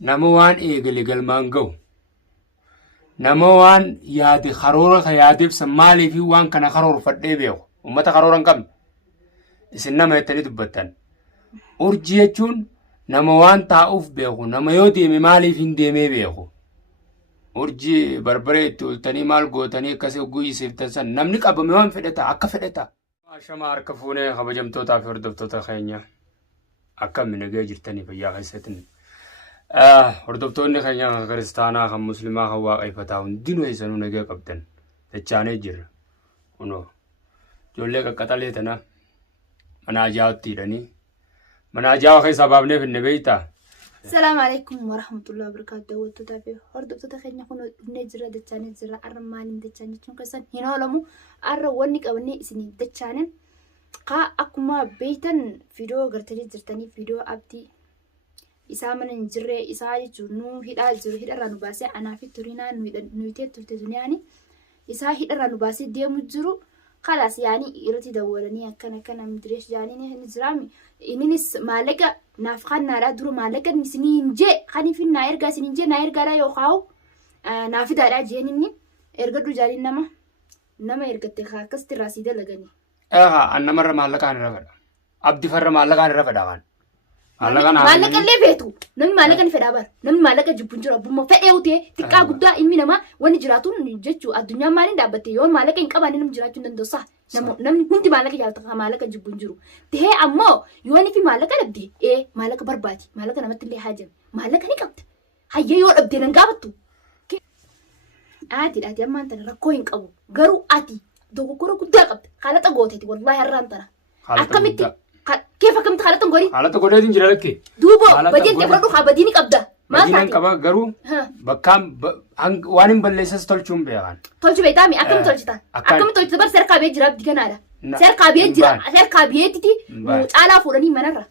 nama waan eegale galmaan ga'u nama waan yaade karoora ka yaadeef san maaliif waan kana karoorfadhee beeku ummata karoora hin qabne isin nama jettanii dubbattan urjii jechuun nama waan taa'uuf beeku nama yoo deeme maaliif hin deemee beeku urjii barbaree itti ultanii maal gootanii akkasii guyyisiiftan san namni qabame waan fedhata akka fedhata. Ashama harka fuunee kabajamtootaa fi hordoftoota keenya akkam nagee jirtanii fayyaa keessatti. Hordoftoonni keenya kiristaanaa kan musliimaa kan waaqeffataa hundinuu eessanuu nagee qabdan dachaanee jirra. Kunoo ijoollee qaqqaxalee tana mana ajaa'utti hidhanii mana ajaa'aa keessaa baafnee finne beektaa. السلام عليكم ورحمة الله وبركاته وتتابع هردو تتخيلنا كنا نجرا دتشاني جرا أرمان دتشاني شو كسان هنا لمو أرى ونيك أوني سنين دتشاني قا أكما بيتن فيديو قرتلي جرتني فيديو أبدي إسامة نجرا إساعي جنو هيدا جرو هيدا رانو باسي أنا في تورينا نويتة تلتزونياني إساعي هيدا رانو باسي ديو مجرو خلاص يعني إرتي دوراني أكنا مدريش جاني نزرامي إنيس مالك نافخان نارا درو مالك نسنين جي خاني في ناير غا سنين جي ناير غا لا يوخاو نافي دارا جينيني إرغدو جاري نما إرغتي خاكس تراسيدة لغني أنا مرة مالك عن رفض أبدي فر مالك عن رفض أغان مالك اللي فيتو نمي مالك عن فدابر نمي مالك جبنجر أبو فأيوتي تكا قدا إمي نما واني جراتون جتشو الدنيا مالين دابتي يون مالك إنك أباني نم جراتون دندو صح نمي هنتي مالك جالتها مالك جبنجرو تهي أمو يواني في مالك أبدي إيه مالك برباتي مالك أنا متلي حاجة مالك هني كبت هيا يون أبدي ننقابتو آتي أما أنت نركوين أبو قرو آتي دوكو كورو قدا قبت خالت أقوتي والله هران ترى أكمتي كيف أكمت خالت أنقولي خالت أقولي دين جلالك دوبو بدين تفرقوا خابديني قبدا ما بدين كبا قرو بكام وانم بلسس تلشون بيان تلشو بيتامي أكم تلشتا أكم تلشتا بر سرقة بيت جراب دي كنادا سرقة بيت جراب سرقة بيت تي وعلى فوراني منرة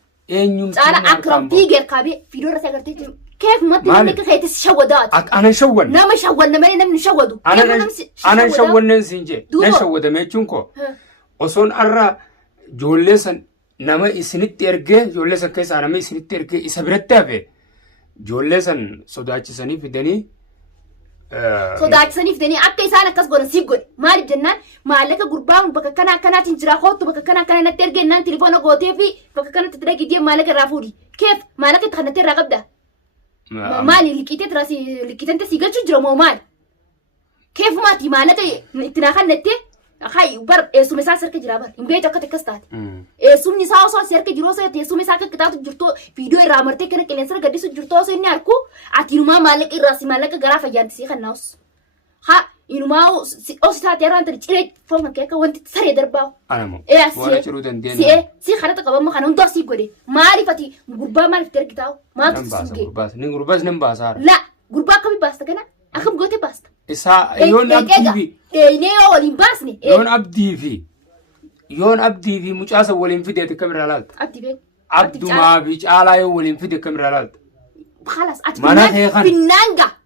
على أكرم تيجر كابي في دورة سكرتي كيف ما تنمك خيت الشودات أنا شون نام شون نمري نم نشودو أنا شون نسينجي نشود ما يجونكو أصون أرى جولسن nama isinitti ergee ijoollee san keessaa nama isinitti ergee isa biratti hafe ijoollee san sodaachisanii fidanii akka isaan akkas godhan siif godhe maaliif jennaan maallaqa gurbaan bakka kana akkanaatiin jira kootu bakka kana akkana natti ergennaan tilifoona gootee fi bakka kanatti itti dhagidee maallaqa irraa fuudhi keef maallaqa itti kanatti irraa qabda maali liqitante si galchuu jira moo maali keef maati maallaqa itti naa kannattee هاي بر اسمه ساس سرك جرابر إمبيج أكتر كستات اسمه نساء صار سرك جروسة اسمه ساك كتاب جرتو فيديو رامرتة كنا كلين سر قديس جرتو سيني أركو أتينو ما مالك الراسي مالك جرافة جانسي خناس ها إنو ما أو سات يران تري فهم كيكا وانت سري درباو أنا مو إيه سي خلنا تقبل ما خنون داسي قدي ما عرفتي غربا ما عرفت كتاو ما تسمعي غرباس نمباسار لا غربا كمي باست كنا أخم قوتي باست إسا يون أبدي نيو ولين باسني يون أبدي في مجاسة ولين فيديو الكاميرا لالت أبدي بين عبدو ما بيج على يو ولين فيديو الكاميرا لالت خلاص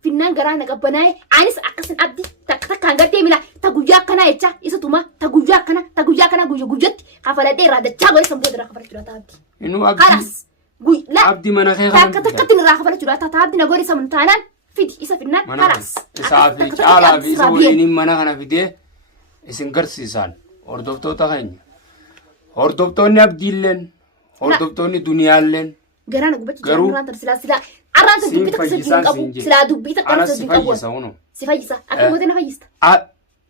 فنان رانا قبناي عنيس أقسم أبدي تك كانغتي ملا تجوجا كنا يتشا إساتوما تجوجا كنا جوجت خفلا دي راد تشاغل سمبود را خفلا جرات أبدي إنه أبدي خلاص لا أبدي ما نخيخ تكتن را خفلا جرات أبدي نقولي سمنتانان فيدي إسا فنان خلاص إسا في على في سويني ما نخنا فيديو إسن قرسيسان هردوفتو تخين هردوفتوني أبدي لين هردوفتوني دنيا لين قرانا قبتش جران تر سلا عران تر دبيتك سجين قبو سلا دبيتك قرن سجين قبو سفايسا أكيد مودي نفايستا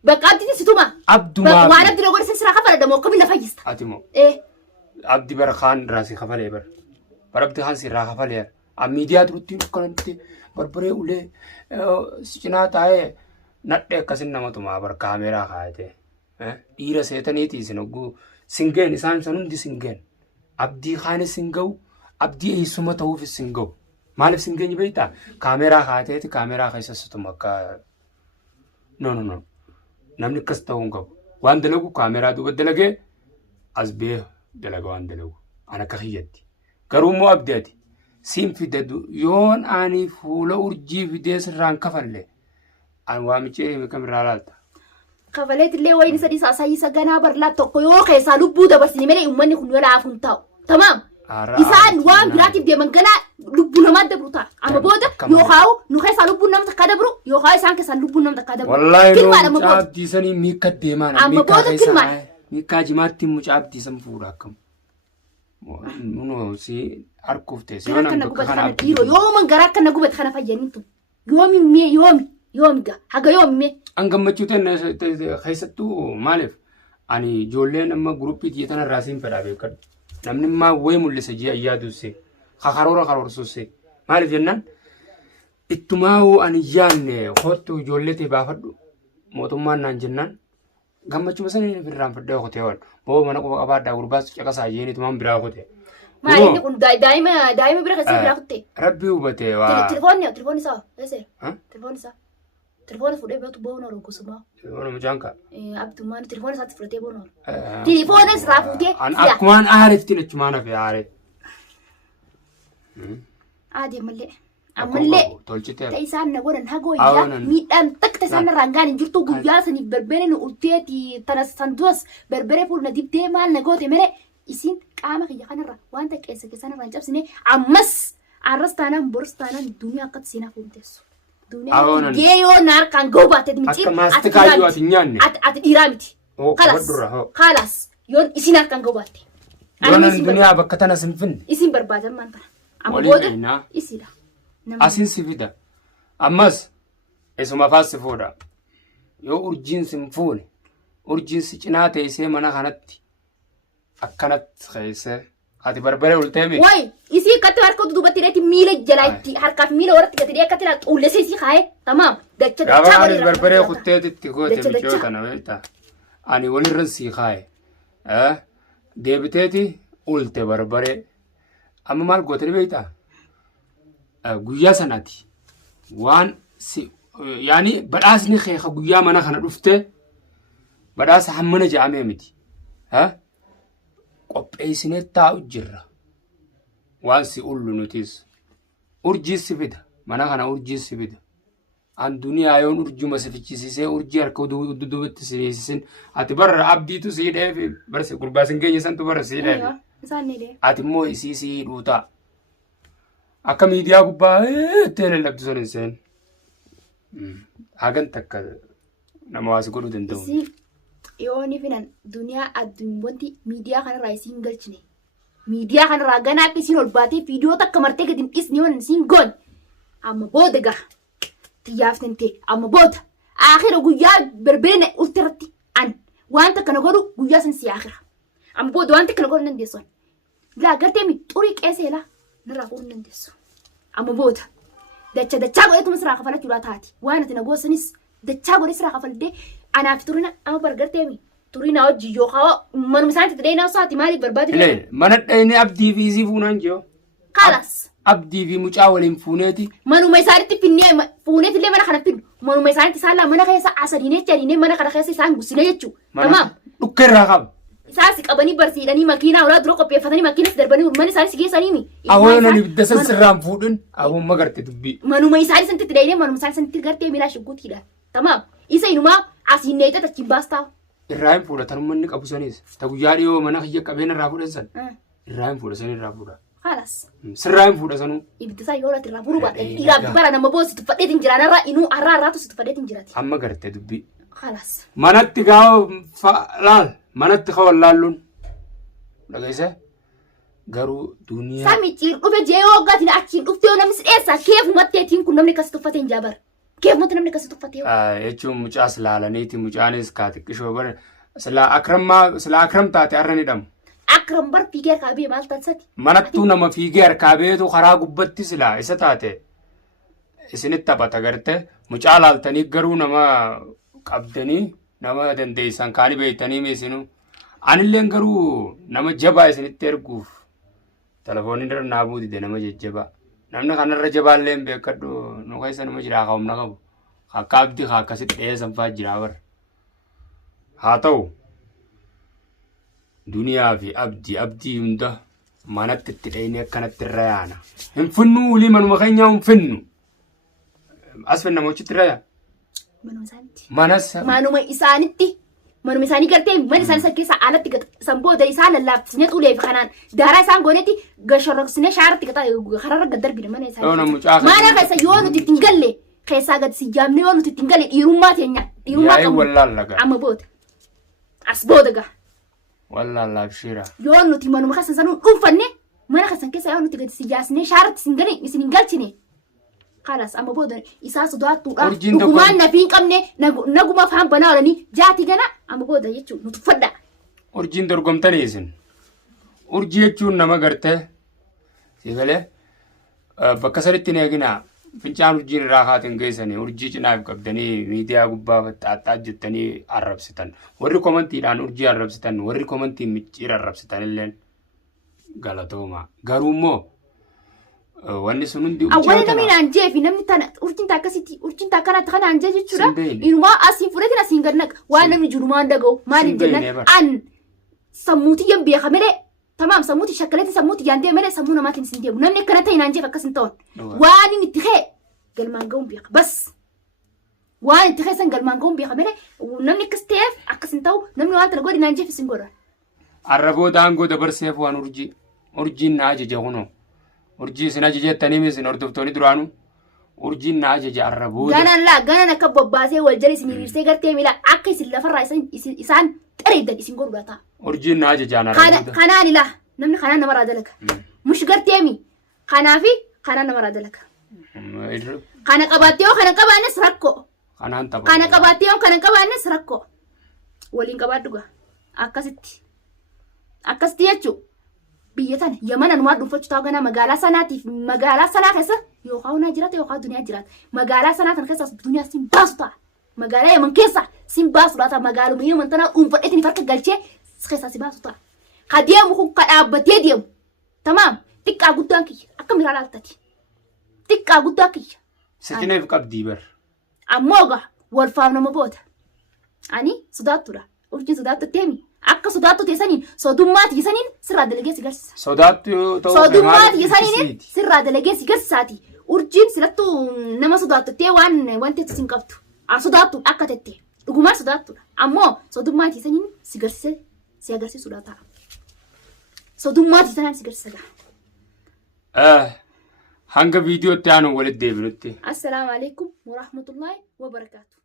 بقى أبدي تسيتوما أبدو ما وأنا أبدي نقول سنسرا خفلا دمو قبل نفايستا أتيمو إيه أبدي برخان راسي خفلا يبر بربدي خان سيرا خفلا ير أميديا تروتين كلامتي بربري أولي سجنات آيه نتّه كسين نمطوما بر كاميرا خايته إيرا سيتني تيسنوغو سينجن إنسان سنون دي سينجن أبدي خانة سينجو أبدي أي سوما تهو في سينجو مالف سينجن يبيتا كاميرا خايته تي كاميرا خايسة ستوما كا نو نمني كستاونغو وان دلوغو كاميرا دو بدلغي أزبيه دلغو وان دلوغو أنا كخيتي كرومو أبديتي سيم في ددو يون أني فولا أرجي في ديس ران كفله أنا وامشي بكاميرا لالتا كفلت اللي وين سدي ساساي سجنا برلا تقيو خيسالو بودا بس نمري أمني كنوا لعفون تاو تمام isaan waan biraatiif deeman ganaa lubbuu namaa dabru ta'a amma booda yookaan nu keessaa lubbuun nama takka dabru yookaan isaan keessaa lubbuun nama takka dabru wallahi mucaa abdiisanii miikka deemaan miikka keessaa miikka jimaatti mucaa abdiisan fuudha akkam si harkuuf teesse yoo nama gubate kana dhiiroo yooman garaa kana gubate kana fayyaniitu yoomi gaa haga yoomi an gammachuu ta'e keessattuu maaliif ani ijoolleen amma guruppii xiyyeetan irraa siin fedhaa beekadhu namni maa wayii mul'isa ji'a yaaduuse karoorsuuse maaliif jennaan ittumaa ani yaanne hottu ijoollee ta'e baafadhu mootummaan naan jennaan gammachuu sanii irraan fedhee hokotee waan booba mana qofa qabaadhaa gurbaas caqasaa jeeniitumaan biraa hokotee. Maali kun daa'ima bira keessaa biraa kutte. Rabbi hubatee waa. Telefoonni isaa eesee. Telefoonni fuudhee beektu boona oro gosuma. Telefoonni mucaan kaa. Abdummaan telefoonni isaatti fudhatee boona oro. Telefoonni isaa fuutee. Akkumaan aareetti jechumaan hafe aaree. Aadee mallee. Ammallee. Tolchitee. Ta'e isaan na godhan hagooyyaa miidhaan takka isaan narraan gaan hin jirtu guyyaa saniif berberee nu ulteeti tanas sanduus berberee fuulna dibdee maal na goote mere. Isin qaama kiyya kanarra wanta keessan irraan cabsine ammas arras taanaan boros taanaan duniyaa akkatti seenaa fuulteessu. Duniyaa geeyoo naar kan ga'u baateet miti. Akka maastikaayyuu ati nyaanne. Ati dhiiraa miti. Kalas yoon isin harkaan ga'u baatte. Yoon duniyaa bakka tana sin finne. Isin barbaadan maan tana. Amma booda isidha. Asin si fida. Ammas isuma faassi fuudha. Yoo urjiin sin fuune urjiin si cinaa teessee mana kanatti. Akkanatti keessee ati barbaree ulteemi. Wayi isii akkatti harka duubatti dheetti miila jalatti harkaaf miila warratti gadi dhee akkatti dhaa xullesee isii kaa'ee tamaam dacha dachaa gaafa anis barbaree kutteetitti goote michoo tana beektaa ani walirra sii kaa'e deebiteeti ulte barbaree amma maal gootanii beektaa guyyaa sanatti waan si yaani badhaasni keeka guyyaa mana kana dhuftee badhaasa hammana ja'amee miti. Qopheessinee taa'u jirra waan si ullu nutis urjii si fida mana kana urjii si fida an duniyaa yoon urjuma si fichisiisee urjii harka duubatti si dhiyeessisin ati barra abdiitu sii dheefi barsi gurbaasin keenya santu barra sii dheefi ati immoo isii sii dhuutaa akka miidiyaa gubbaa itti lallabdu sun hin seen hagan takka nama waasi godhuu danda'u. Yooni finan duniyaa addunyaatti miidiyaa kanarraa isiin galchine miidiyaa kanarraa ganaa akka isiin ol baatee viidiyoo takka martee gadi hin dhisne yoon isiin goon amma booda gara xiyyaaftan ta'e amma booda akira guyyaa berberee ultirratti an wanta kana godhu guyyaa san si akira amma booda wanta kana godhu dandeessu laa gartee mi xurii qeeseelaa narraa godhu dandeessu amma booda dachaa godheetuma siraa kafalachuudhaa taati waan ati na goosanis dachaa godhee siraa kafaldee. Anaaf turina amma bargarteemi turina hojii yookaan manuma isaaniitti ta'ee naa isaati maaliif barbaadu? Mana dhayne abdii fi isii fuunaan jiru. Kalas. Abdii fi mucaa waliin fuuneeti. Manuma isaaniitti finnee fuuneeti illee mana kana fiddu manuma isaaniitti isaan laa mana keessa asadiinee jadiinee mana kana keessa isaan gusinee jechuudha. Tamaam. Dhukka irraa qaba. Isaan si qabanii barsiidhanii makiinaa ulaa dura qopheeffatanii makiinas darbanii mana isaanii si geessanii mi? Awwaalonni ibidda san sirraan fuudhin awwumma garte dubbii. Manuma isaanii sanatti dhayinee manuma isaanii sanatti gartee miilaa shugguutiidha. Tamaam. Isa inumaa asiin neexa tachiin baastaa. Irraa hin fuudhatan manni qabu sanis. Ta guyyaa dhiyoo mana kiyya qabeen irraa fuudhan san. Irraa hin fuudha san irraa fuudha. Halas. Sirraa hin fuudha sanuu. Ibidda isaa yoo irraa fuudhu baadhe. Dhiiraaf dubara nama boosi tuffadheet hin jiraan irraa inuu har'aatu si tuffadheet hin jiraati. Amma gartee dubbii. Halas. Manatti gaafa laal manatti kawwan laalluun. Dhageessee garuu duniyaa. Sami ciir dhufe jee yoo gaatiin achiin dhuftee yoo namni si dheessaa keefumatteetiin kun namni akkasii tuffatee hin jaabar. Keefumatti namni akkasii tuffatee. Jechuun mucaas laalaniiti mucaanis kaatiqqishoo bara silaa akram taate har'a ni dhamu. Akram bar fiigee harkaa bee maal taasisati? Manattuu nama fiigee harkaa beetu karaa gubbatti silaa isa taate isinitti taphata garte mucaa laaltanii garuu nama qabdanii nama dandeessan kaanii beektanii meesinu anilleen garuu nama jabaa isinitti erguuf telefoonni dura naabuu dide nama jajjabaa. Namni kanarra jabaallee hin beekadhu nu keessa nama jiraa ka humna qabu akka abdii ka akkasitti dhiyeessan fa'aa jiraa bara. Haa ta'u duniyaa fi abdii hunda manatti itti dhayinee akkanatti irra yaana. Hin finnu ulii manuma keenyaa hin finnu. As finna mochitti irra yaa. Manuma isaanitti. Manas. Manuma isaanitti. manuma isaanii gartee mana isaanii san keessa alatti san booda isaan lallaafisnee xulee fi kanaan daaraa isaan goonetti gashorroksnee shaaratti kararra gad darbine mana isaanii. Maana keessa yoo nuti ittiin galle keessaa gad si jaamne yoo nuti ittiin galle dhiirummaa teenya dhiirummaa qabu amma booda as booda gaa. Wallaahi abshira. Yoo nuti manuma keessa sanuu dhuunfanne mana keessa keessa yoo nuti gad si jaasnee shaaratti isin hin galchine. خلاص أما بودن إساس دوات توقع وكمان نفين قمني نقوم أفهم بناولني جاتي جنا أما بودن يجوا نتفدى أرجين درقم تنيزن أرجي يجوا نما قرته سيفله بكسرت نيجنا فينشان أرجين راحاتن جيسني أرجي جناب قبضني ميديا قبّا فتاة جتني عرب ستان وري كومنتي لان أرجي عرب ستان وري كومنتي متشير عرب ستان اللين غلطوما غرومو wanni sun hundi awwalii namni naan jeefi namni tana urjin takkana takana naan jee jechuudha inumaa asiin fudhatin asiin gad naqa waan namni jirumaan dhaga'u maaliin jennan an sammuuti yan beeka malee tamaam sammuuti shakkaletti sammuuti yaan deeme malee sammuu namaatiin isin deemu namni akkana ta'e naan jeef akkas hin ta'on waan inni itti kee galmaan ga'uun beeka bas waan itti keessan galmaan ga'uun beeka malee namni akkas ta'eef akkas hin ta'u namni waan tana godhi naan jeef isin godha. Arraboota aangoo dabarseef waan urjiin na ajaja kunoo. Urjii sin ajajettanii misin hordoftoonni duraanu urjiin na ajaja arraboota. Ganaan akka bobbaasee wal jala isin hiriirsee gartee miila akka isin lafarraa isaan xareeddan isin godhu laata. Urjiin na ajajaan arraboota. Kanaan ilaa namni kanaan namarraa dalaga. Mush gartee mi kanaafi kanaan namarraa dalaga. Kana qabaattee yoo kana qabaannes rakkoo. Kanaan tapha. Kana qabaattee yoo kana qabaannes rakkoo. Waliin qabaadhu gaa akkasitti jechuudha. Biyya tana Yaman anumaa dhuunfachuu taa'u ganaa magaalaa sanaatiif magaalaa sanaa keessa yookaan hunaa jiraata yookaan duniyaa jiraata magaalaa sanaa kana keessa duniyaa sin baasu ta'a magaalaa Yaman keessa sin baasu laata magaaluma Yaman tana dhuunfadheetiin farka galchee keessa si baasu ta'a ka deemu kun ka dhaabbatee deemu tamaam xiqqaa guddaan kiyya akka miraa laaltati xiqqaa guddaa kiyya. Sikineef qabdii bar. Ammoo gaa wal faam nama boota ani sodaattuudha urjiin sodaattu deemi. Akka sodaattu teessaniin soodummaati teessaniin sirraa dalagee si garsiisa. Soodummaati teessaniin sirraa dalagee si garsiisaati. Urjiin silattu nama sodaattuttee waan teessu sin qabdu. Sodaattu akka tette dhugumaan sodaattudha. Ammoo soodummaati teessaniin si garsiise si agarsiisudha ta'a. Soodummaati teessaniin si garsiisa. Hanga viidiyootti aanu walitti deebinutti. Assalaamu alaikum wa rahmatullahi wa barakaatu.